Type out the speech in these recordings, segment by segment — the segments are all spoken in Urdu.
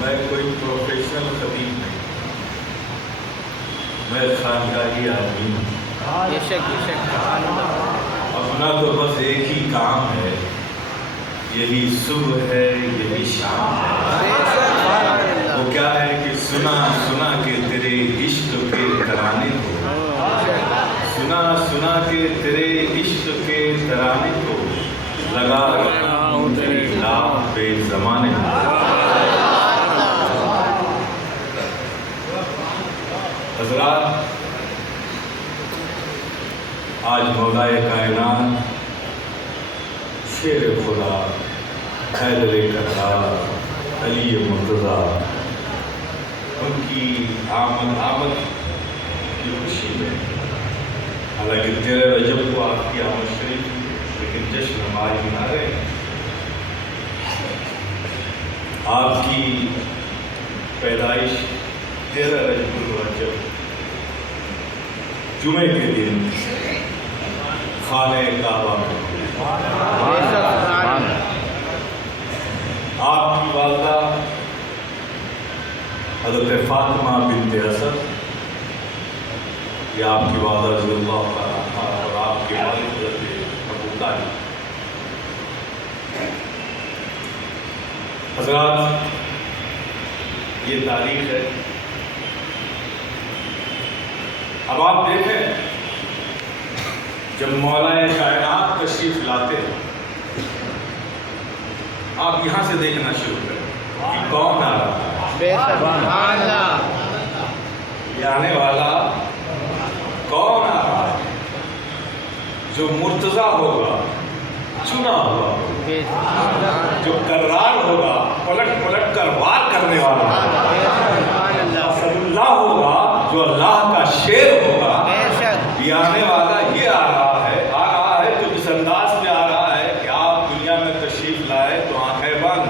میں کوئی پروفیشنل خطیب نہیں، میں خانقاہی آدمی ہوں۔ بے شک اپنا تو بس ایک ہی کام ہے، یہی صبح ہے یہی شام ہے۔ وہ کیا ہے کہ سنا سنا کے تیرے عشق کے ترانے کو، سنا سنا کے تیرے عشق کے ترانے کو، لگا رہا ہوں تیری لاہ پہ زمانے کو۔ حضرات، آج مولائے کائنات شیر خدا حیدر کرار علی مرتضیٰ، ان کی آمد کی خوشی میں، حالانکہ 13 رجب کو آپ کی آمد شریف، لیکن جشن ہم آج منا رہے ہیں۔ آپ کی پیدائش 13 رجب الرجب جمعے کے دن خانہ کعبہ میں ہوئی۔ آپ کی والدہ حضرت فاطمہ بنت اسد، یہ آپ کی والدہ رضی اللہ تعالیٰ عنہا، اور آپ کے والد حضرت ابو طالب۔ حضرات، یہ تاریخ ہے۔ اب آپ دیکھیں، جب مولا کائنات تشریف لاتے ہیں، آپ یہاں سے دیکھنا شروع کریں کہ کون آ رہا ہے، یہ آنے والا کون آ رہا ہے؟ جو مرتضیٰ ہوگا، چنا ہوا ہوگا، جو کرار ہوگا، پلٹ پلٹ کر وار کرنے والا اللہ ہوگا، جو اللہ کا شیر ہوگا، یہ آنے والا یہ آ رہا ہے تو اس انداز میں آ رہا ہے کہ آپ دنیا میں تشریف لائے تو آنکھیں بند،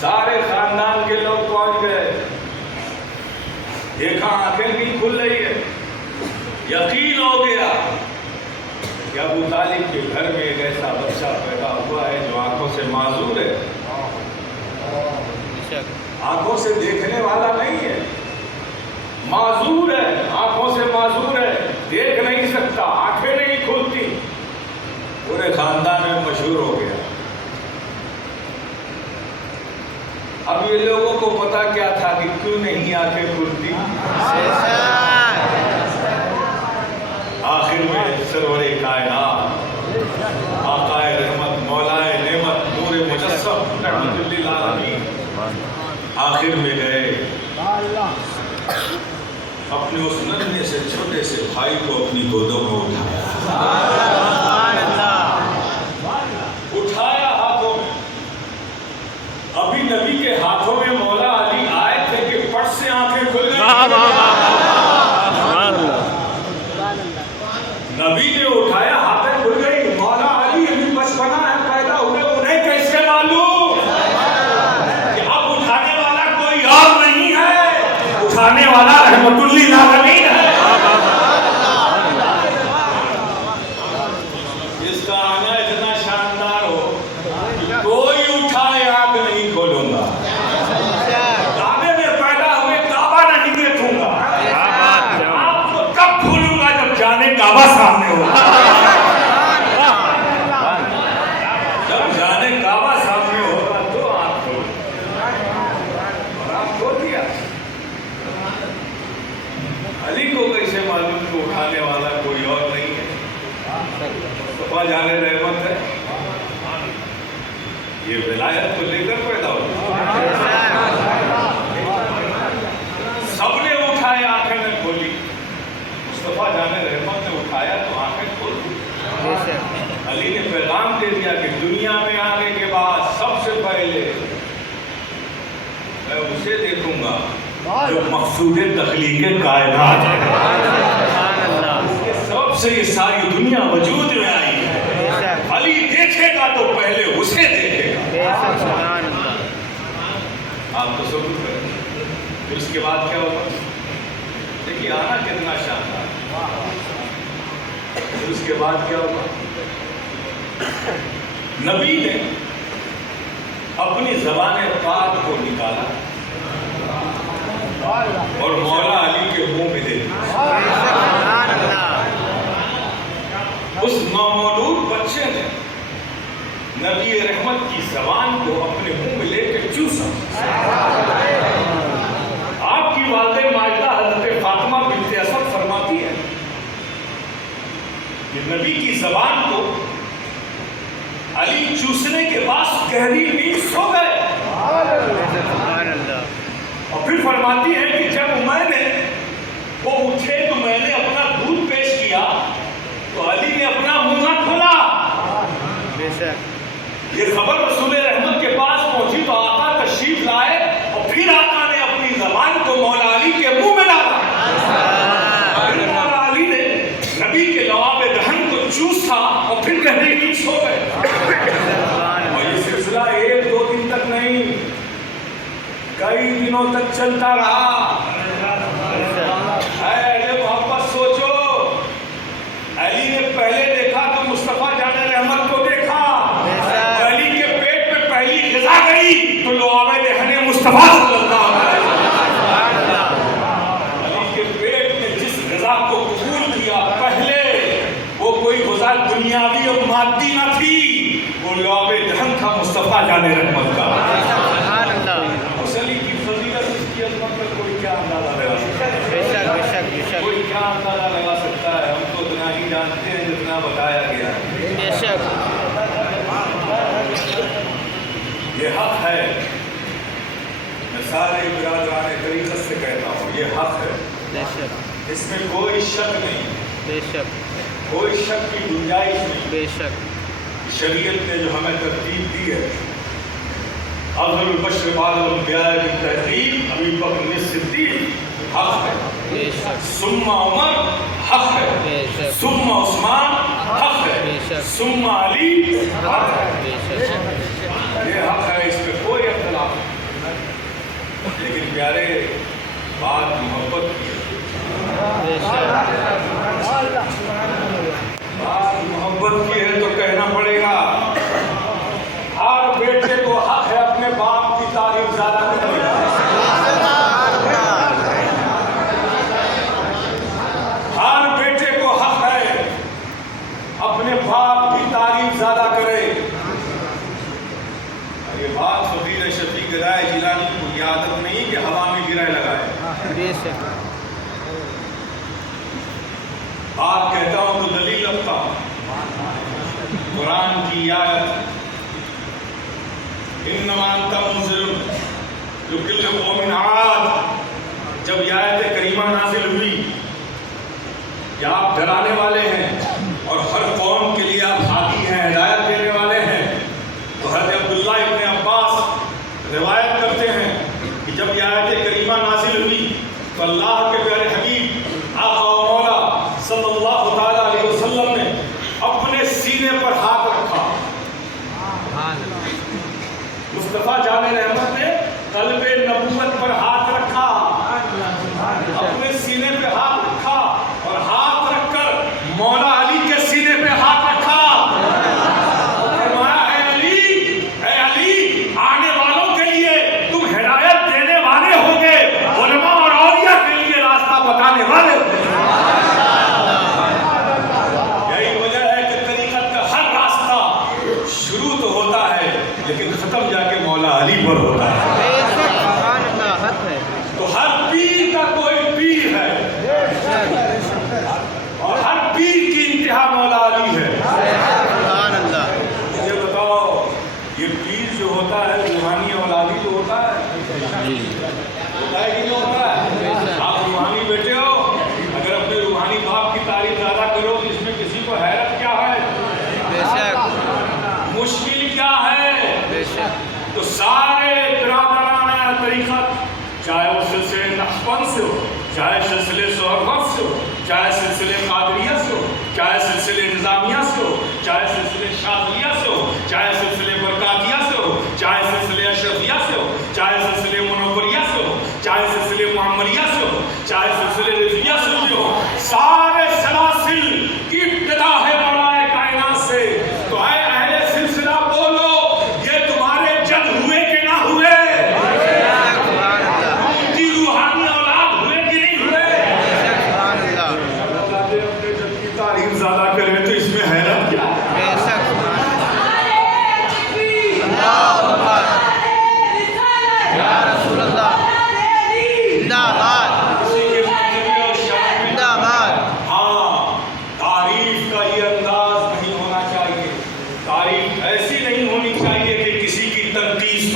سارے خاندان کے لوگ پہنچ گئے، دیکھا آنکھیں بھی کھل رہی ہے، یقین ہو گیا کہ ابو طالب کے گھر میں ایک ایسا بچہ پیدا ہوا ہے جو آنکھوں سے معذور ہے، آنکھوں سے دیکھنے والا نہیں ہے، معذور ہے، آنکھوں سے معذور ہے، دیکھ نہیں سکتا، آنکھیں نہیں کھلتی، پورے خاندان میں مشہور ہو گیا۔ اب یہ لوگوں کو پتا کیا تھا کہ کیوں نہیں آنکھیں کھلتی؟ آخر میں سرور کائنات، آقائے رحمت، مولائے نعمت، نور مجسم رحمت للعالمین آخر میں گئے، اپنے اس ننھے سے چھوٹے سے بھائی کو اپنی گودوں میں اٹھایا ہاتھوں میں۔ ابھی نبی کے ہاتھوں میں مولا علی آئے تھے کہ پٹ سے آنکھیں کھل گئی۔ نبی نے اٹھایا، ہاتھیں کھل گئی۔ مولا علی ابھی بچپنا ہے، پیدا ہوئے، انہیں کیسے معلوم کہ اب اٹھانے والا کوئی اور نہیں ہے، اٹھانے والا رحمت للعالمین ہے۔ اس کا آنا اتنا شاندار ہو کہ کوئی اٹھائے آنکھ نہیں کھولوں گا، کعبے میں پیدا ہوئے کعبہ نہیں دیکھوں گا، آپ کو کب کھولوں گا؟ جب جانے کعبہ سامنے ہوگا، جب جانے کعبہ سامنے ہوگا تو آنکھ کھولوں گا، اور آپ کھول دیا۔ علی کو کیسے معلوم کہ اٹھانے والا کوئی اور نہیں ہے؟ صفا جان رحمت ہے، یہ ولایت کو لے کر پیدا ہوا، سب نے اٹھائے، آنکھیں نے کھولی، مصطفیٰ جان رحمت نے اٹھایا تو آنکھیں کھول دی۔ علی نے پیغام دے دیا کہ دنیا میں آنے کے بعد سب سے پہلے میں اسے دیکھوں گا جو مقصود تخلیق کائنات ہے، اس کے سبب سے یہ ساری دنیا وجود میں آئی ہے۔ علی دیکھے گا تو پہلے اسے دیکھے گا۔ آپ تصور کریں، پھر اس کے بعد کیا ہوگا؟ دیکھیے آنا کتنا شاندار، پھر اس کے بعد کیا ہوگا؟ نبی نے اپنی زبان پاک کو نکالا اور مولا علی کے منہ میں دے دیا. اس نومولود بچے نے نبی رحمت کی زبان کو اپنے منہ میں لے کے چوسا. آپ کی والدہ ماجدہ حضرت فاطمہ بنت اسد فرماتی ہے کہ نبی کی زبان کو علی چوسنے کے بعد گہری نیند سو گئے. اور پھر فرماتی ہے کہ جب وہ اٹھے تو میں نے اپنا دودھ پیش کیا تو علی نے اپنا منہ نہ کھولا. یہ خبر رسول رحمت کے پاس پہنچی تو آقا تشریف لائے اور پھر آقا نے اپنی زبان کو مولا علی کے منہ میں ڈالا. پھر مولا علی نے نبی کے لعاب دہن کو چوسا اور پھر گہری نیند سو گئے. اور یہ سلسلہ 1-2 دن تک نہیں، کئی دنوں تک چلتا رہا. اے محبت سوچو، علی نے پہلے دیکھا تو مصطفیٰ جان رحمت کو دیکھا. علی کے پیٹ میں پہلی غذا گئی تو لعاب دہن مصطفیٰ صلی اللہ علیہ وسلم. علی کے پیٹ میں جس غذا کو قبول کیا پہلے، وہ کوئی غذا دنیاوی اور مادی نہ تھی، وہ لعاب دہن تھا مصطفیٰ جان رحمت کا. اس علی کی فضیلت، اس کی عظمت پر کوئی کیا اندازہ لگا سکتا ہے؟ کوئی کیا اندازہ لگا سکتا ہے؟ ہم تو اتنا ہی جانتے ہیں جتنا بتایا گیا ہے. یہ حق ہے، میں سارے برادران طریقت سے کہتا ہوں، یہ حق ہے، اس میں کوئی شک نہیں، کوئی شک کی گنجائش نہیں. شریعت نے جو ہمیں ترتیب دی ہے، افضل البشر بعد الانبیاء کی تہذیب ابی بکر صدیق حق ہے، ثم عمر حق ہے، ثم عثمان حق ہے، ثم علی حق ہے. یہ حق ہے، اس پہ کوئی اختلاف نہیں. لیکن پیارے، بات محبت کی ہے، بات محبت کی ہے تو کہنا پڑے گا. ہر بیٹے کو حق ہے اپنے باپ کی تعریف زیادہ کرنے کا. ہر بیٹے کو حق ہے اپنے باپ کی تعریف زیادہ کرے. یہ بات فقیر شفیق رائے جیلانی کو عادت نہیں کہ ہوا میں گرائے لگائے. بات کہتا ہوں تو دلیل رکھتا ہوں. قرآن کی آیت انما انت منذر لکل قوم عاد، جب یہ آیت کریمہ نازل ہوئی کہ آپ ڈرانے والے ہیں اور ہر قوم کے لیے آپ ہادی ہیں، ہدایت دینے والے ہیں، تو حضرت عبداللہ ابن عباس روایت کرتے ہیں کہ جب یہ آیت کریمہ نازل ہوئی تو اللہ کے پیارے حبیب آقا و مولا صلی اللہ تعالیٰ علیہ وسلم نے اپنے سینے پر ہاتھ رکھا. مصطفیٰ جان رحمت نے قلب نبوت پر ہاتھ رکھا، اپنے سینے پہ ہاتھ رکھا اور ہاتھ رکھ کر مولا علی کے سینے پہ ہاتھ رکھا. فرمایا اے علی، آنے والوں کے لیے تم ہدایت دینے والے ہوگے، علماء اور اولیاء کے لیے راستہ بتانے والے. یہی وجہ ہے کہ طریقت کا ہر راستہ شروع تو ہوتا ہے لیکن ختم جا کے مولا علی پر ہوتا ہے. تو ہر پیر کا کوئی پیر ہے اور ہر پیر کی انتہا مولا علی ہے. مجھے بتاؤ، یہ پیر جو ہوتا ہے روحانی اولادی جو ہوتا ہے، آپ روحانی بیٹے ہو، اگر اپنے روحانی باپ کی تعریف زیادہ کرو تو اس میں کسی کو حیرت کیا ہے؟ مشکل کیا ہے؟ تو سارے برادران طریقت، چاہے وہ سلسلے نقشبند سے ہو، چاہے سلسلے سہروردھ سے ہو، چاہے سلسلے قادریہ سے ہو، چاہے سلسلے نظامیہ سے ہو، چاہے سلسلے شاذلیہ سے ہو، چاہے سلسلے برکاتیہ سے ہو، چاہے سلسلے اشرفیہ سے ہو، چاہے سلسلے منوریہ سے ہو، چاہے سلسلے محمدیہ سے ہو، چاہے سلسلے رضویہ سے ہو، سارے سلاسل کی ابتدا ہے مولا کائنات سے. تو اے اہل سلسلہ بولو، یہ تمہارے جد ہوئے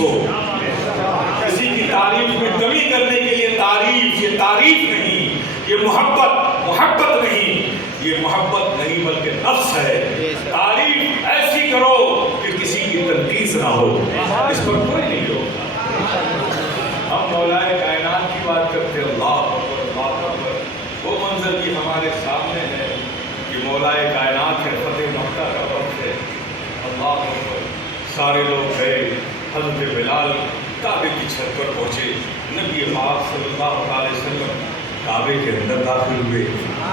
ہو. کسی کی تعریف میں کمی کرنے کے لیے تعریف، یہ تعریف نہیں، یہ محبت نہیں، یہ محبت نہیں بلکہ نفس ہے. تعریف ایسی کرو کہ کسی کی تنقید نہ ہو، اس پر کوئی نہیں ہوگا. ہم مولائے کائنات کی بات کرتے، اللہ اکبر اللہ اکبر. وہ منظر بھی ہمارے سامنے ہے کہ مولائے کائنات ہے، فتح مکہ کا وقت ہے. اللہ اکبر. سارے لوگ گئے. حضرت بلال کعبے کی چھت پر پہنچے. نبی پاک صلی اللہ علیہ وسلم کعبے کے اندر داخل ہوئے،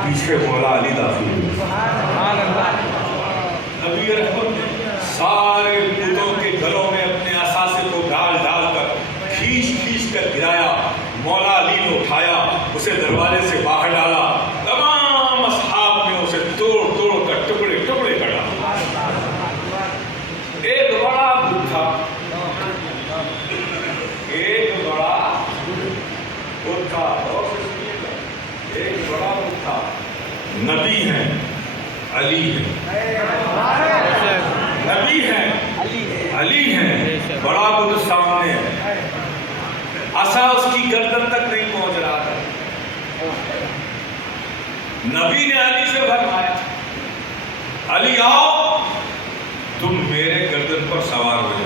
پیچھے مولا علی داخل ہوئے. نبی رحمت نے سارے بتوں کے گلوں میں اپنے اثاثے کو ڈال ڈال کر کھینچ کر گرایا. مولا علی نے اٹھایا، اسے دروازے سے باہر ڈالا. تمام اصحاب نے اسے توڑ کر ٹکڑے ٹکڑے کر ڈالا. ایک بڑا بت تھا، ایک بڑا بت تھا، ایک بڑا بت تھا. نبی ہیں، علی ہیں، نبی ہیں، علی ہیں. بڑا بت سامنے ہے، عصا اس کی گردن تک نہیں پہنچ رہا تھا. نبی نے علی سے فرمایا، علی آؤ، تم میرے گردن پر سوار ہو جاؤ.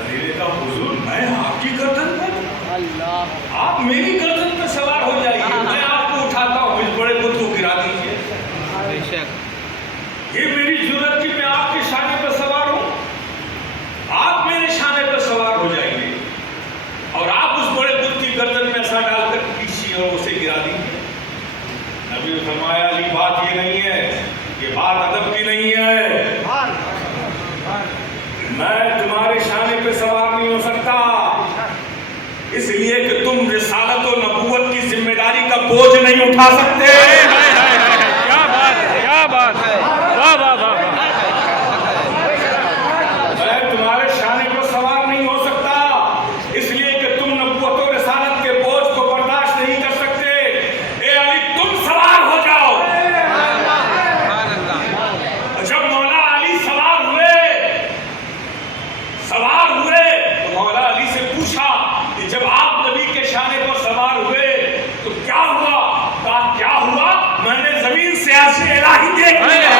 علی نے کہا حضور میں آپ کی گردن پر، آپ میری گردن پر سوار ہو جائیے، میں آپ کو اٹھاتا ہوں، اس بڑے بت کو گرا دیجیے. یہ میری ضرورت کی، میں آپ کے شانے پر سوار ہوں، آپ میرے شانے پر سوار ہو جائیے اور آپ اس بڑے بت کی گردن میں ایسا ڈال کر کھینچیے اور اسے گرا دیجیے. نبی نے فرمایا علی بات یہ نہیں ہے، یہ بات ادب کی نہیں ہے. میں تمہارے شانے پہ سوار نہیں ہو سکتا، اس لیے کہ تم رسالت و نبوت کی ذمہ داری کا بوجھ نہیں اٹھا سکتے. کیا بات ہے، واہ واہ واہ. میں تمہارے شانے پر سوار نہیں ہو سکتا، اس لیے کہ تم نبوت و رسالت کے بوجھ کو برداشت نہیں کر سکتے. اے علی تم سوار ہو جاؤ. جب مولا علی سوار ہوئے تو مولا علی سے پوچھا کہ جب آپ نبی کے شانے پر سوار ہوئے تو کیا ہوا؟ کہا کیا ہوا؟ میں نے زمین سے عرش الہی دیکھ لیا.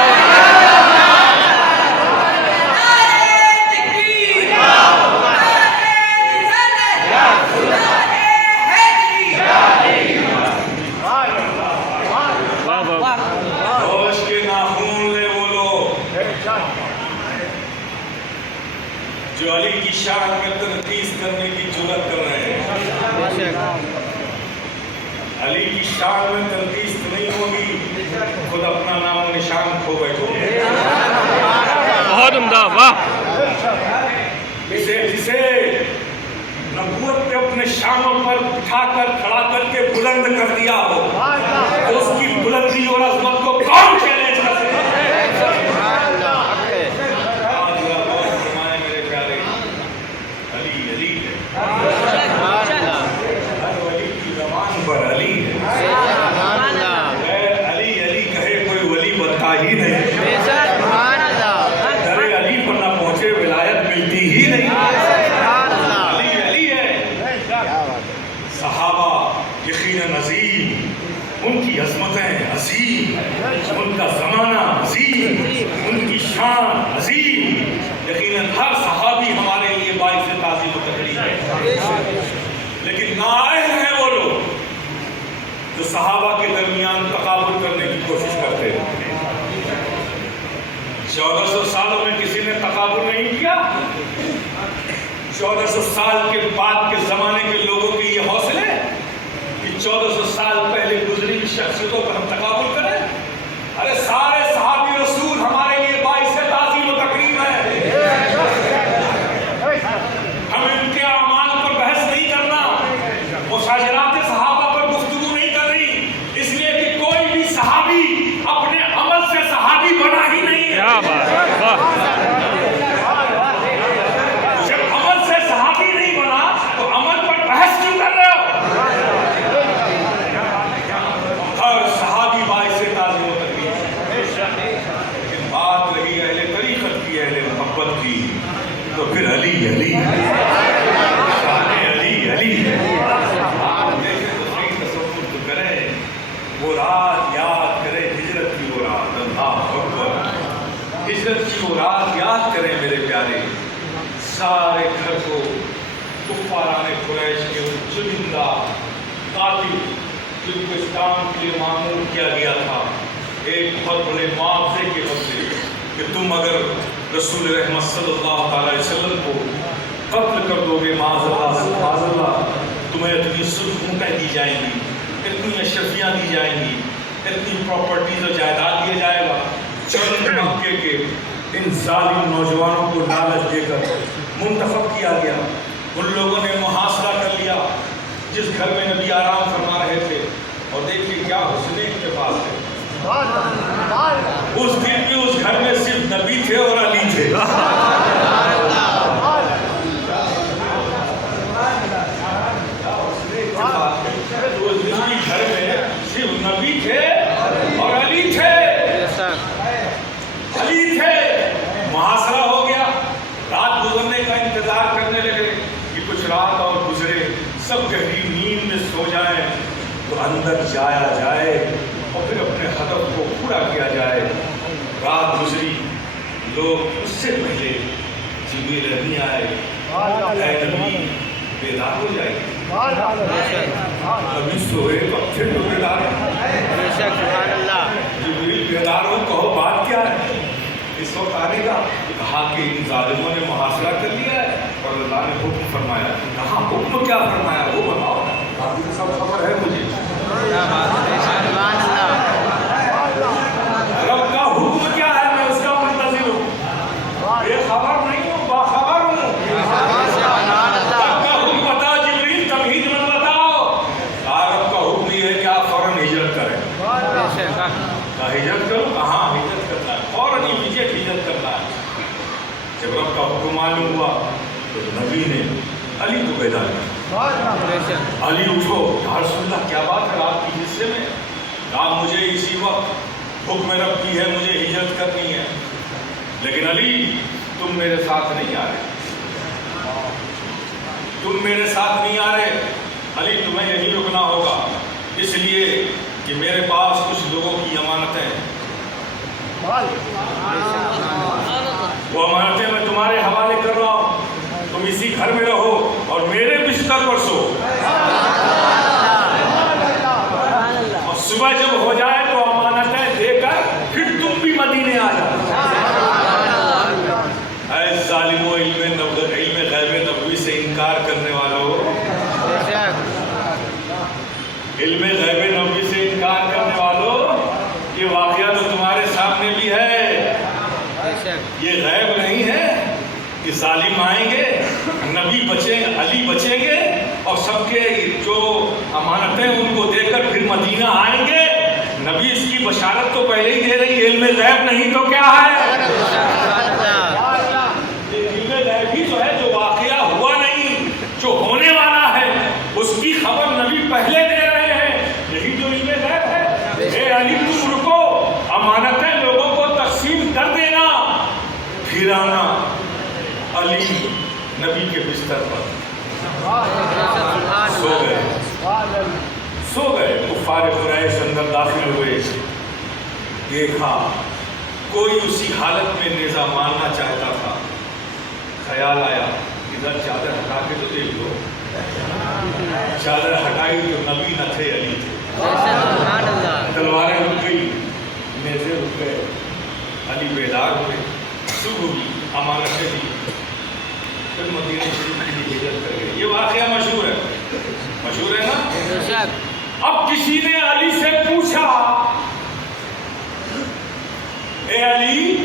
ہوش کے ناخون لے وہ لوگ جو علی کی شان میں تنقید کرنے کی جرات کر رہے ہیں. علی کی شان میں تنقید نہیں ہوگی، خود اپنا نام و نشان کھو بیٹھو گے. بہت عمدہ، واہ. جسے نبوت پہ اپنے شانوں پر اٹھا کر کھڑا کر کے بلند کر دیا ہو، تو اس کی بلندی اور عظمت کو کون چیلنج کر سکتا ہے؟ میرے پیارے علی علی ہے، ہر ولی کی زبان پر علی ہے. غیر علی علی کہے کوئی ولی بنتا ہی نہیں. در علی پر نہ پہنچے ولایت ملتی ہی نہیں. علی علی ہے. صحابہ یقیناً عظیم، ان کی عظمتیں عظیم، ان کا زمانہ عظیم، ان کی شان عظیم. یقیناً ہر صحابی ہمارے لیے باعث تعظیم و تقریر ہے. لیکن نااہل ہیں وہ لوگ جو صحابہ کے درمیان تقابل کرنے کی کوشش کرتے ہیں. 1400 سالوں میں کسی نے تقابل نہیں کیا. 1400 سال کے بعد کے زمانے کے لوگوں کے یہ حوصلے کہ 1400 سال پہلے گزری شخصیتوں پر ہم تقابل کریں. ارے سارے صحابی رسول ہمارے لیے باعث تعظیم و تکریم ہے. ہم ان کے اعمال پر بحث نہیں کرنا، مشاجرات صحابہ پر گفتگو نہیں کرنی، اس لیے کہ کوئی بھی صحابی اپنے عمل سے صحابی بنا ہی نہیں ہے. کیا بات ہے، واہ. جب عمل سے صحابی نہیں بنا تو عمل پر بحث کیوں کر رہے ہو؟ تو پھر علی علی شان علی علی ہے. آپ دیکھیں تو صحیح تصور تو کریں, وہ رات یاد کریں, ہجرت کی وہ رات. اللہ اکبر, ہجرت کی وہ رات یاد کریں میرے پیارے. سارے گھر کو کفاران قریش کے چنندہ قاتل جن کو اسلام کے لیے معمول کیا گیا تھا, ایک بہت بڑے معاوضے کے بدلے کہ تم اگر رسول رحمت صلی اللہ تعالی علیہ وسلم کو قتل کر دو گے, معاذ اللہ, تمہیں اتنی سلطنتیں دی جائیں گی, اتنی اشرفیاں دی جائیں گی, اتنی پراپرٹیز اور جائیداد دیا جائے گا. چند مکے کے ان ظالم نوجوانوں کو لالچ دے کر منتخب کیا گیا. ان لوگوں نے محاصرہ کر لیا جس گھر میں نبی آرام فرما رہے تھے, اور دیکھیے کیا حسن اتفاق ہے, اس دن بھی اس گھر میں صرف نبی تھے اور علی تھے. اس دن بھی گھر میں صرف نبی تھے اور علی تھے. علی تھے. محاصرہ ہو گیا, رات گزرنے کا انتظار کرنے لگے کہ کچھ رات اور گزرے, سب گہری نیند میں سو جائیں تو اندر جایا جائے اور پھر اپنے ہدف کو پورا کیا جائے. رات گزری, لوگ اس سے پہلے جبریل نہیں آئے, اے نبی بیدار ہو جائے, ابھی سوئے تو پھر تو بیدار ہے. جبریل بیدار ہو, کہو بات کیا ہے, اس وقت آنے کا. کہا کہ ان ظالموں نے محاصرہ کر لیا ہے اور اللہ نے حکم فرمایا. کہاں حکم کیا فرمایا وہ بتاؤ, باقی سب خبر ہے مجھے. رب کا حکم کیا ہے میں اس کا منتظر ہوں, بے خبر نہیں ہوں, باخبر ہوں. رب کا حکم بتاؤ جبریل, تمہید مت بتاؤ. رب کا حکم یہ ہے کہ آپ فوراً ہجرت کریں. ہجرت کرو, کہاں ہجرت کرنا ہے, فوراً امیڈیٹ ہجرت کرنا ہے. جب رب کا حکم معلوم ہوا تو نبی نے علی کو بیدار کیا. علی اٹھو, یا رسول اللہ کیا بات ہے رات کی حصے میں, آپ مجھے اسی وقت حکم رب کی ہے, مجھے ہجرت کرنی ہے, لیکن علی تم میرے ساتھ نہیں آ رہے, تم میرے ساتھ نہیں آ رہے. علی تمہیں یہیں رکنا ہوگا, اس لیے کہ میرے پاس کچھ لوگوں کی امانتیں ہیں. وہ امانتیں میں تمہارے حوالے کر رہا ہوں, تم اسی گھر میں رہو اور میرے بستر پر سو, اور صبح جب ہو جائے تو امانتیں دے کر پھر تم بھی مدینے آ جاؤ. اے ظالموں, علم غیب نبوی سے انکار کرنے والوں, علم غیب نبوی سے انکار کرنے والوں, یہ واقعہ تو تمہارے سامنے بھی ہے. یہ غیب نہیں ہے کہ ظالم آئیں گے, نبی بچیں, علی بچیں گے اور سب کے جو امانتیں ان کو دے کر پھر مدینہ آئیں گے. نبی اس کی بشارت تو پہلے ہی دے رہی ہے, علم غیب نہیں تو کیا ہے. علم غیب ہی تو ہے جو واقعہ ہوا نہیں, جو ہونے والا ہے اس کی خبر نبی پہلے دے رہے ہیں, یہی جو علم غیب ہے. اے علی تم رکو, امانتیں لوگوں کو تقسیم کر دینا, پھر آنا. علی نبی کے بستر پر سو گئے. کفار قریش اندر داخل ہوئے, دیکھا کوئی اسی حالت میں نیزہ مارنا چاہتا تھا. خیال آیا ادھر چادر ہٹا کے تو دیکھ لو. چادر ہٹائی تو نبی نہ تھے, علی تھے. تلواریں رک گئی, نیزے رک گئے. علی بیدار ہوئے, صبح ہوئی, امانتیں دی, پھر مدینہ شریف کی ہجرت کر گئے. یہ واقعہ مشہور ہے, مشہور ہے نا. اب کسی نے علی سے پوچھا, اے علی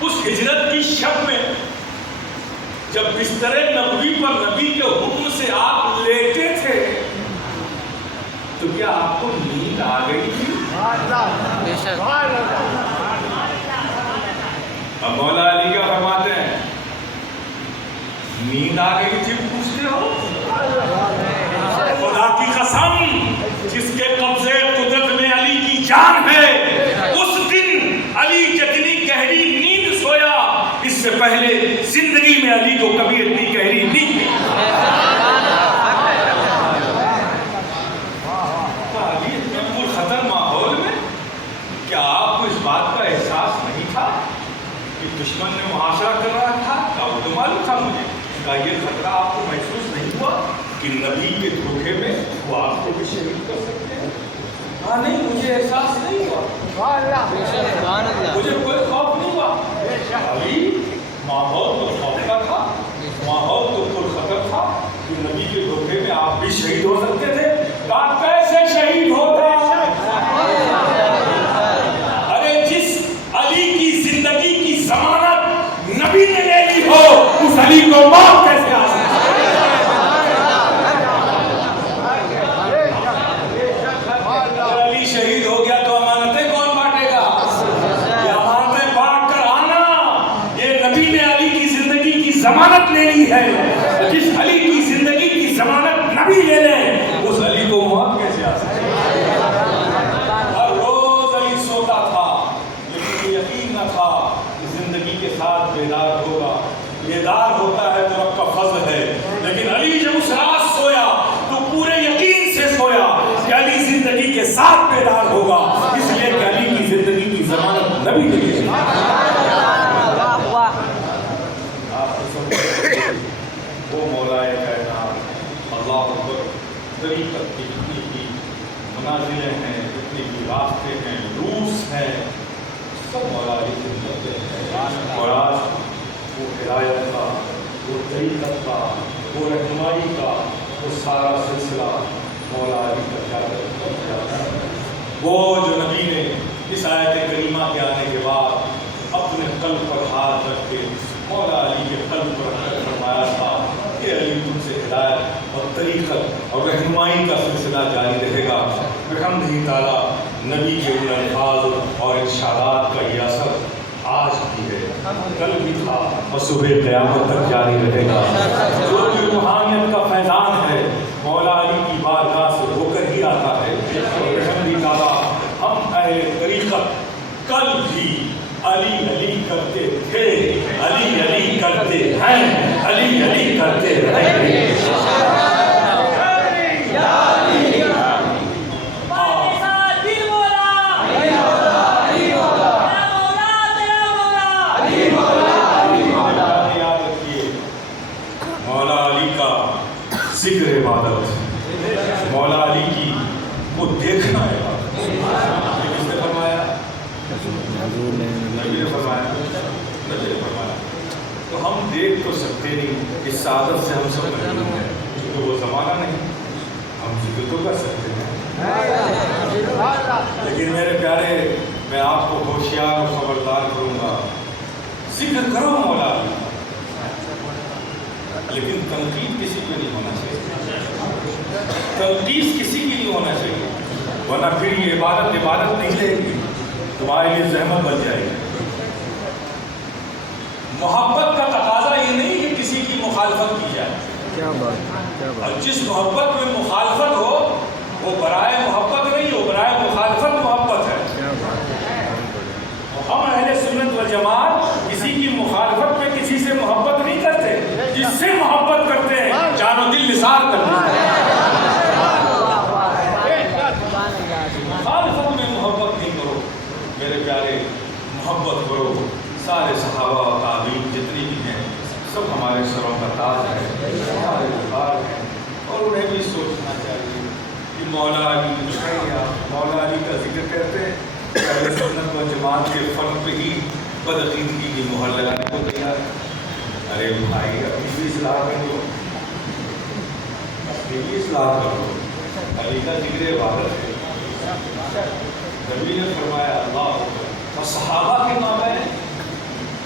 اس ہجرت کی شب میں جب بستر نبوی پر نبی کے حکم سے آپ لیٹے تھے تو کیا آپ کو نیند آ گئی تھی؟ اب مولا علی کیا فرماتے ہیں, نیند آ گئی تھی پوچھتے ہو؟ خدا کی قسم جس کے قبضے قدرت میں علی کی جان ہے, اس دن علی جتنی گہری نیند سویا اس سے پہلے زندگی میں علی کو کبھی اتنی گہری نیند نہیں علی اتنے پرخطر ماحول میں کیا آپ کو اس بات کا احساس نہیں تھا کہ دشمن نے محاصرہ کر رہا تھا؟ کیا وہ تو معلوم تھا مجھے؟ کیا یہ خطرہ آپ کو محسوس نہیں ہوا کہ نبی کے دھوکے میں وہ آپ کو بھی شہید کر سکتے ہیں؟ ہاں نہیں، مجھے احساس نہیں ہوا، مجھے کوئی خوف نہیں ہوا۔ علی ماحول تو خوف کا تھا، ماحول تو پرخطر تھا کہ نبی کے دھوکے میں آپ بھی شہید ہو سکتے تھے۔ آپ کیسے شہید ہوتا؟ ارے جس علی کی زندگی کی ضمانت نبی نے لے لی ہو، اس علی کو موت کیسے آ سکتی؟ اگر علی شہید ہو گیا تو امانتیں کون بانٹے گا؟ یہ امانتیں بانٹ کر آنا، یہ نبی نے علی کی زندگی کی ضمانت لے لی ہے۔ جس علی کی زندگی کی ضمانت نبی لے لے، اس علی کو موت کیسے آ سکتی؟ ہر روز علی سوتا تھا لیکن یہ یقین نہ تھا کہ زندگی کے ساتھ بیدار ہوگا۔ بیدار ہوتا ہے تو رب کا فضل ہے، لیکن علی جب اس رات سویا تو پورے یقین سے سویا کہ علی زندگی کے ساتھ بیدار ہوگا، اس لیے کہ علی کی زندگی کی ضمانت نبی نے لی ہے۔ وہ مولائے کائنات اللہ اکبر، طریقت کی جتنی بھی منازلیں ہیں، جتنی بھی راستے ہیں، روس ہیں، سب مولا علی سے ملتے ہیں۔ اور آج وہ ہدایت کا، وہ طریقت کا، وہ رہنمائی کا وہ سارا سلسلہ مولا علی کا جاتا ہے۔ وہ جو نبی نے اس آیت کریمہ کے آنے کے بعد اپنے قلب پر ہاتھ رکھ کے مولا علی کے قلب پر رکھ کر فرمایا تھا کہ علی تم سے ہدایت اور طریقت اور رہنمائی کا سلسلہ جاری رہے گا۔ بحمدہ تعالیٰ نبی کے ان الفاظ اور ارشادات کا یہ اثر آج بھی ہے، کل بھی تھا اور صبح قیامت تک جاری رہے گا۔ جو بھی روحانیت کا فیضان ہے مولا علی کی بارگاہ سے ہو کر ہی آتا ہے۔ بحمدہ تعالیٰ ہم اہل طریقت کل بھی علی علی کرتے تھے، علی علی کرتے ہیں، علی علی کرتے رہیں گے۔ ذکر عبادت، مولا علی کی کو دیکھنا عبادت۔ یہ کس نے فرمایا؟ نبی نے فرمایا، نبی نے فرمایا۔ تو ہم دیکھ تو سکتے نہیں، اس سعادت سے ہم سب محروم ہیں، کیونکہ وہ زمانہ نہیں، ہم ذکر تو کر سکتے ہیں۔ لیکن میرے پیارے، میں آپ کو ہوشیار اور خبردار کروں گا، ذکر کرو مولا علی، لیکن تنقید کسی کو نہیں ہونا چاہیے، تنقید کسی کی نہیں ہونا چاہیے، ورنہ پھر یہ عبادت نہیں رہے گی، تمہارے لیے زحمت بن جائے گی۔ محبت کا تقاضا یہ نہیں کہ کسی کی مخالفت کی جائے، اور جس محبت میں مخالفت ہو وہ برائے محبت نہیں، وہ برائے مخالفت محبت ہے۔ ہم اہل سنت والجماعت کسی کی مخالفت میں کسی سے محبت نہیں کرتے، جس سے محبت کرتے ہیں جان و دل نثار کرتے ہیں۔ مخالفت میں محبت نہیں کرو میرے پیارے، محبت کرو۔ سارے صحابہ و تابعین جتنی بھی ہیں سب ہمارے سروں کا تاج ہے، ہمارے وقار ہیں، اور انہیں بھی سوچنا چاہیے کہ مولا علی مولا علی کا ذکر کرتے ہیں، اہل سنت و جماعت کے فرق پہ ہی بدعقیدگی کی مہر لگانے کو تیار ہے۔ ارے بھائی اپنی بھی اصلاح کر لو، اپنی بھی اصلاح کر لو، علی کا ذکر عبادت ہے۔ نبی نے فرمایا اللہ اور صحابہ کے مابین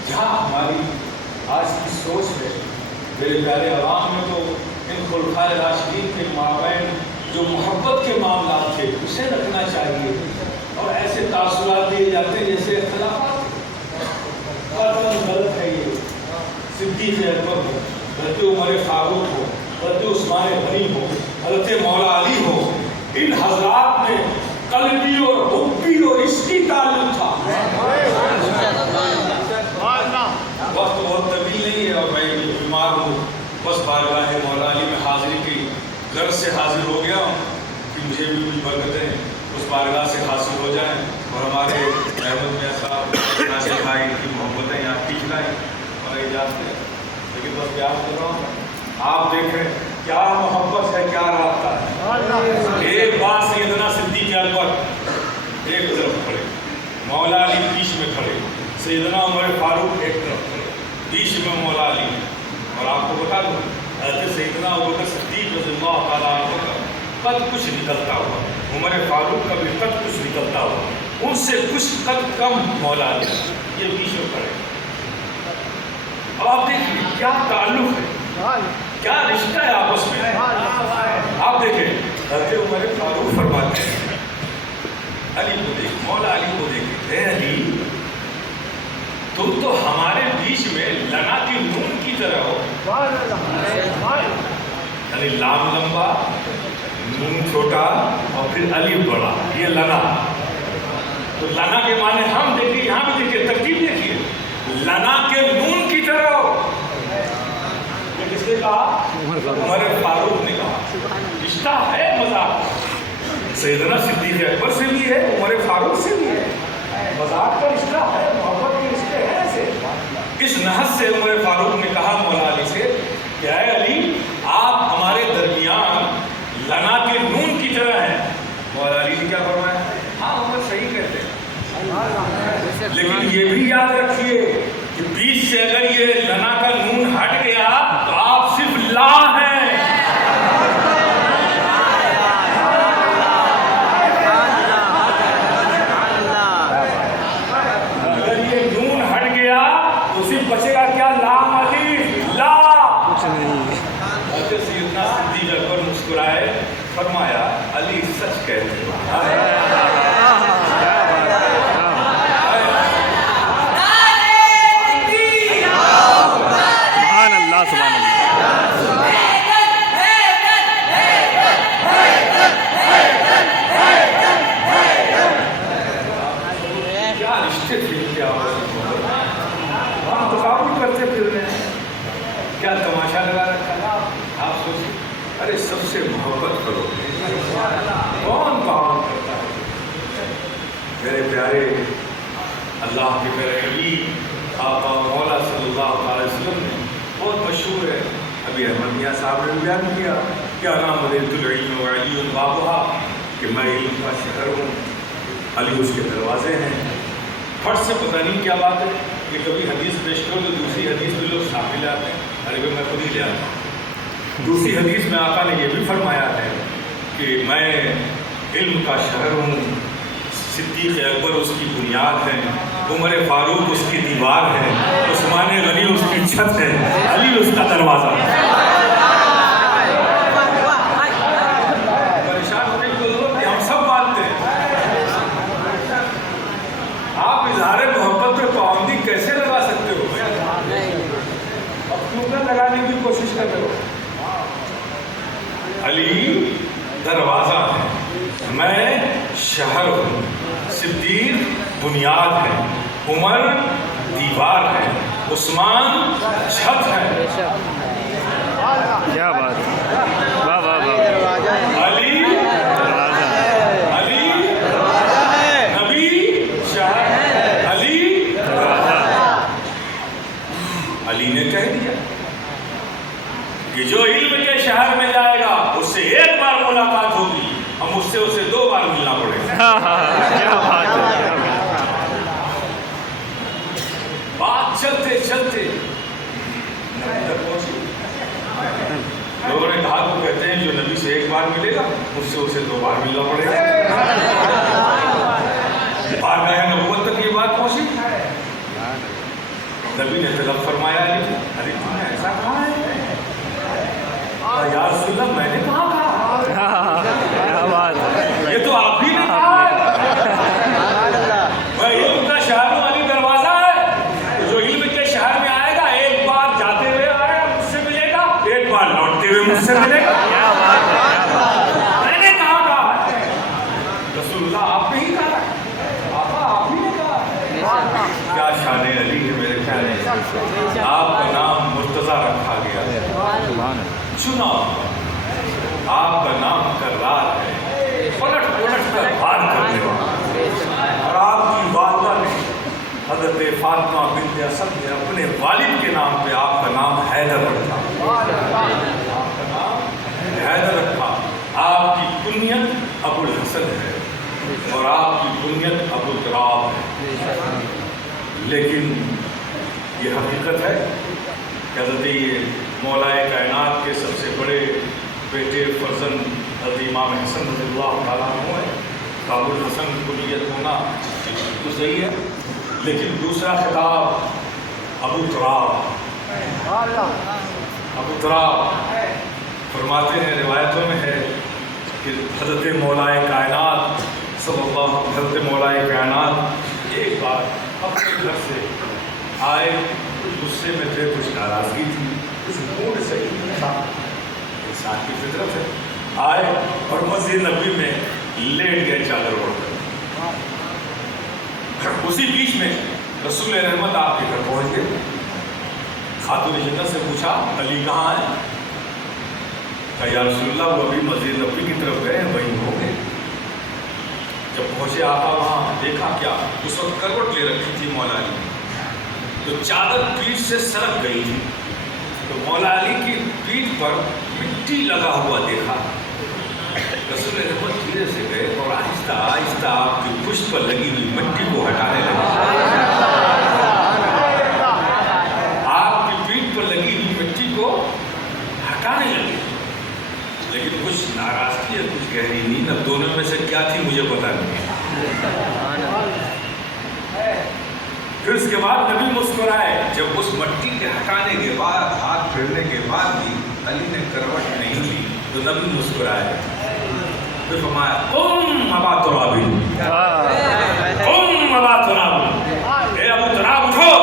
جہاں ہماری آج کی سوچ ہے، میرے پیارے عوام میں تو ان خلفائے راشدین کے مابین جو محبت کے معاملات تھے اسے رکھنا چاہیے، اور ایسے تاثرات دیے جاتے ہیں جیسے اختلافات غلط ہے۔ یہ صدیق اکبر ہو، حضرت عمر فاروق ہو، حضرت عثمان غنی ہو، حضرت مولا علی ہو، ان حضرات میں قلبی اور حبی اور عشقی تعلق تھا۔ وقت غرض سے حاضر ہو گیا ہوں کہ مجھے بھی کچھ برکتیں اس بارگاہ سے حاصل ہو جائیں اور ہمارے احمد میاں صاحب ناصر بھائی کی محبتیں یہاں کھینچ لائیں اور اجازت ہے. لیکن بس پیار کر رہا ہوں, آپ دیکھیں کیا محبت ہے, کیا رابطہ ہے. ایک بار سیدنا صدیق اکبر ایک طرف کھڑے, مولا علی بیچ میں کھڑے, سیدنا عمر فاروق ایک طرف کھڑے, بیچ میں مولا علی. اور آپ کو بتا دوں حضرت سیدنا ابوبکر صدیق رضی اللہ تعالیٰ عنہ کا قد کچھ نکلتا ہوا, عمر فاروق کا بھی قد کچھ نکلتا ہوا, ان سے کچھ قد کم مولا علی, یہ بیچ میں کھڑے. اب آپ دیکھیں کیا تعلق ہے, کیا رشتہ ہے آپس میں. آپ دیکھیں حضرت عمر فاروق فرماتے ہیں علی کو دیکھ, مولا علی کو دیکھ, اے علی تم تو ہمارے بیچ میں لنا کی نون کی طرح ہو. یعنی لام لمبا, نون چھوٹا اور پھر علی بڑا, یہ لنا. تو لنا کے معنی ہم دیکھیے, یہاں بھی دیکھیے ترتیب دیکھیے, لنا کے نون کی طرح ہو. یہ کس نے کہا؟ عمر فاروق نے کہا. رشتہ ہے مذاق, سیدنا صدیق اکبر سے بھی ہے, عمر فاروق سے بھی ہے. مذاق کا رشتہ ہے, محبت کے رشتے ہیں ایسے. اس نحس سے عمر فاروق نے کہا مولا علی سے کہ اے علی آپ ہمارے درمیان لنا کے نون کی طرح ہیں. مولا علی نے کیا فرمایا؟ ہاں عمر صحیح کہتے ہیں, لیکن یہ بھی یاد رکھیے کہ بیچ سے اگر یہ لنا کا نون ہٹ گیا تو آپ صرف لا ہیں. بچے گا کیا؟ لام الف لا. حضرت سیدنا صدیق اکبر مسکرائے, فرمایا علی سچ کہتے ہیں. سبحان اللہ, سبحان اللہ. کیا رشتے تھے, کیا مقابل کرتے پھر رہے ہیں, کیا تماشا لگا رکھا نا. آپ سوچیں, ارے سب سے محبت کرو, کون پابند کرتا ہے. میرے پیارے اللہ کے میرے نبی آقا مولا صلی اللہ علیہ وسلم نے بہت مشہور ہے, ابھی احمد میاں صاحب نے بیان کیا کیا نام مدینۃ العلم وعلی بابھا, کہ میں علم کا شہر ہوں, علی اس کے دروازے ہیں. پھٹ سے پتہ نہیں کیا بات ہے کہ کبھی حدیث پیش کرو تو دوسری حدیث میں لوگ شامل آتے ہیں, ارے بھائی میں خود ہی لے آتا ہوں. دوسری حدیث میں آقا نے یہ بھی فرمایا ہے کہ میں علم کا شہر ہوں, صدیق اکبر اس کی بنیاد ہے, عمر فاروق اس کی دیوار ہے, عثمان غنی اس کی چھت ہے, علی اس کا دروازہ ہے. پریشان ہونے کی ضرورت نہیں, ہم سب مانتے ہیں. آپ اظہار محبت پہ پابندی کیسے لگا سکتے ہو؟ اب کیوں نہ لگانے کی کوشش کر رہے ہو؟ علی دروازہ ہے, میں شہر ہوں, صدیق بنیاد ہے, عمر دیوار ہے, عثمان چھت ہے. کیا بات ہے, واہ واہ واہ. علی نبی شہر, علی علی نے کہہ دیا کہ جو علم کے شہر میں جائے گا اس سے ایک بار ملاقات ہوگی, ہم اس سے اسے 2 بار ملنا پڑے گا. کیا بات ہے. بات چلتے چلتے لوگوں نے کہا تو کہتے ہیں جو نبی سے ایک بار ملے گا اس سے اسے 2 بار ملنا پڑے گا. بارگاہ نبوت تک یہ بات پہنچی. نبی نے طلب فرمایا ارے تم نے ایسا کہا ہے؟ یا رسول اللہ میں نے کہا تھا, کیا بات ہے. یہ تو آپ ہی نے کہا ہے. میں علم کا شہر ہوں, علی دروازہ ہے, جو علم کے شہر میں آئے گا ایک بار جاتے ہوئے آئے گا مجھ سے ملے گا, ایک بار لوٹتے ہوئے مجھ سے ملے گا. کیا بات ہے. میں نے کہا ہے, رسول اللہ آپ نے ہی کہا ہے, آپ ہی نے کہا ہے. کیا شان علی ہے میرے پیارے, آپ کا نام مرتضیٰ رکھا گیا, چنا. آپ کا نام کرار ہے، پلٹ پلٹ کر بات کرنے والا۔ اور آپ کی والدہ نے حضرت فاطمہ بنت اسد نے اپنے والد کے نام پہ آپ کا نام حیدر رکھا، آپ کا نام حیدر رکھا۔ آپ کی کنیت ابو الحسن ہے اور آپ کی کنیت ابو تراب ہے۔ لیکن یہ حقیقت ہے کہ حضرت مولا کائنات کے سب سے بڑے بیٹے فرزند حضرت امام حسن رضی اللہ تعالیٰ عنہ ہے۔ ابو الحسن کنیت ہونا تو صحیح ہے، لیکن دوسرا خطاب ابو تراب فرماتے ہیں، روایتوں میں ہے کہ حضرت مولا کائنات حضرت مولا کائنات ایک بار اپنے گھر سے آئے، کچھ غصے میں تھے، کچھ ناراضگی تھی، کچھ موڈ صحیح نہیں تھا، انسان کی فطرت ہے، آئے اور مسجد نبوی میں لیٹ گئے چادر اوڑھ کر۔ اسی بیچ میں رسول رحمت آپ کے گھر پہنچ گئے۔ خاتون جنت سے پوچھا علی کہاں ہے؟ کہا یا رسول اللہ وہ ابھی مسجد نبوی کی طرف گئے ہیں، وہیں ہو گئے۔ جب پہنچے آقا وہاں دیکھا کیا، اس وقت کروٹ لے رکھی تھی مولا علی، تو چادر پیٹھ سے سرک گئی تھی، تو مولا علی کی پیٹھ پر مٹی لگا ہوا دیکھا۔ رسول رحمت دھیرے سے گئے اور آہستہ آہستہ آپ کی پشت پر لگی ہوئی مٹی کو ہٹانے لگے، آپ کی پیٹھ پر لگی ہوئی مٹی کو ہٹانے لگے، لیکن کچھ ناراضگی ہے، کچھ گہری نیند، اب دونوں میں سے کیا تھی مجھے پتا نہیں ہے۔ پھر اس کے بعد نبی مسکرائے، جب اس مٹی کے ہٹانے کے بعد، ہاتھ پھیرنے کے بعد بھی علی نے کروٹ نہیں لی تو نبی مسکرائے، پھر فرمایا قم ابا تراب، قم ابا تراب، اے ابو تراب اٹھو۔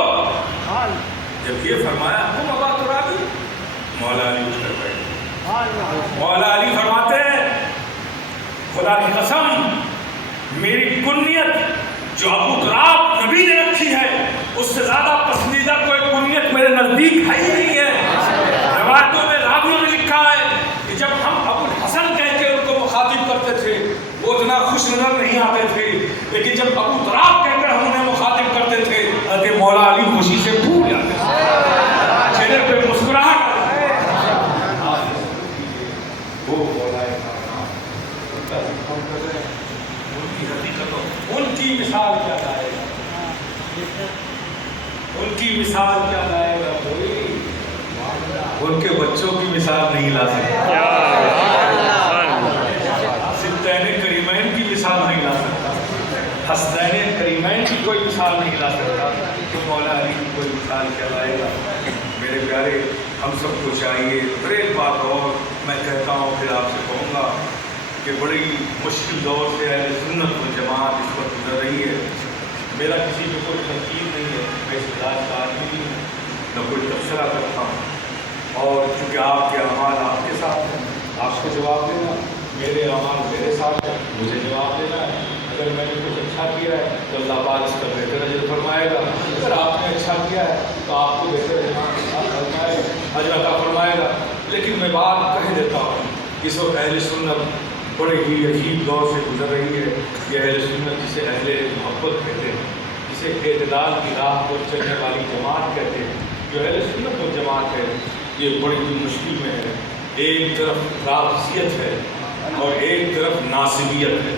جب یہ فرمایا قم ابا تراب، مولا علی اٹھ کر بیٹھے۔ مولا علی فرماتے ہیں خدا کی قسم میری کنیت جو ابو تراب نبی نے رکھی ہے اس سے زیادہ پسندیدہ کوئی کنیت میرے نزدیک ہے ہی نہیں ہے۔ روایتوں میں راویوں نے لکھا ہے کہ جب ہم ابو الحسن کہہ کے ان کو مخاطب کرتے تھے وہ اتنا خوش نظر نہیں آتے تھے، لیکن جب ابو تراب کہہ کر ہم انہیں مخاطب کرتے تھے حضرت مولا علی خوشی سے پھول جاتے تھے، چہرے پہ مسکراہٹ۔ ان کی مثال کیا لائے گا، ان کی مثال کیا لائے گا، کوئی ان کے بچوں کی مثال نہیں لا سکتا، ستین کریمین کی مثال نہیں لا سکتا، حسنین کریمین کی کوئی مثال نہیں لا سکتا، تو مولا علی کی کوئی مثال کیا لائے گا۔ میرے پیارے ہم سب کو چاہیے، پھر ایک بات اور میں کہتا ہوں پھر آپ سے کہوں گا کہ بڑی مشکل دور سے اہل سنت و جماعت اس وقت گزر رہی ہے۔ میرا کسی پہ کوئی تنقید نہیں ہے، میں اختلاف کا آدمی نہیں ہوں، نہ کوئی تبصرہ کرتا ہوں، اور چونکہ آپ کے اعمال آپ کے ساتھ ہیں، آپ کو جواب دینا، میرے اعمال میرے ساتھ ہیں، مجھے جواب دینا ہے۔ اگر میں نے کچھ اچھا کیا ہے تو اللہ پاک اس کا بہتر اجر فرمائے گا، اگر آپ نے اچھا کیا ہے تو آپ کو بہتر اجر عطا فرمائے گا۔ لیکن میں بات کہہ دیتا ہوں، اس وقت اہل سنت بڑے ہی عجیب دور سے گزر رہی ہے۔ یہ اہل سنت جسے اہل محبت کہتے ہیں، جسے اعتدال کی راہ پر چلنے والی جماعت کہتے ہیں، جو اہل سنت و جماعت ہے یہ بڑی ہی مشکل میں ہے۔ ایک طرف رافضیت ہے اور ایک طرف ناصبیت ہے۔